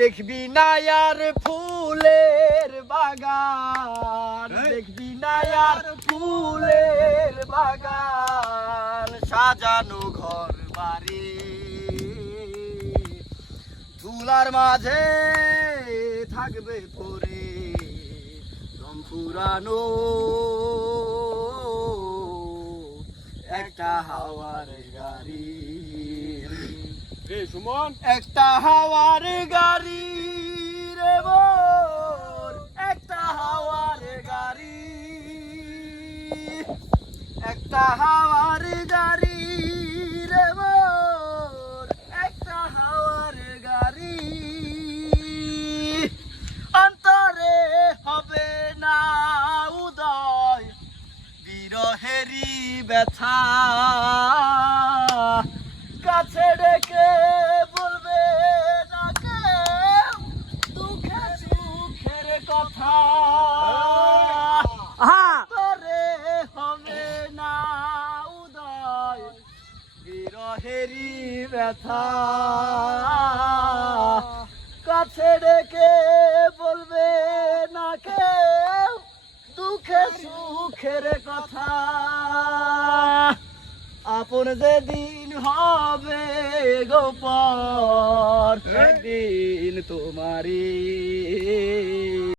দেখবি না আর ফুলের বাগান, দেখবি না আর ফুলের বাগান, সাজানো ঘর বাড়ি তুলার মাঝে থাকবে পরে রং পুরানো একটা হাওয়ার গাড়ি, সুমন একটা হাওয়ার গাড়ি রে মোর, একটা হাওয়ার গাড়ি, একটা হাওয়ার গাড়ি রে মোর, একটা হাওয়ার গাড়ি। অন্তরে হবে না উদয় বিরহেরই ব্যথা, কাছে ডেকে বলবে না কেউ দুঃখে সুখের কথা, তোরে হবে না উদয় বিরহেরই ব্যথা, কাছে ডেকে বলবে না কেউ দুঃখে সুখের কথা। আপন যেদিন হবে গোপন একদিন তোমারি।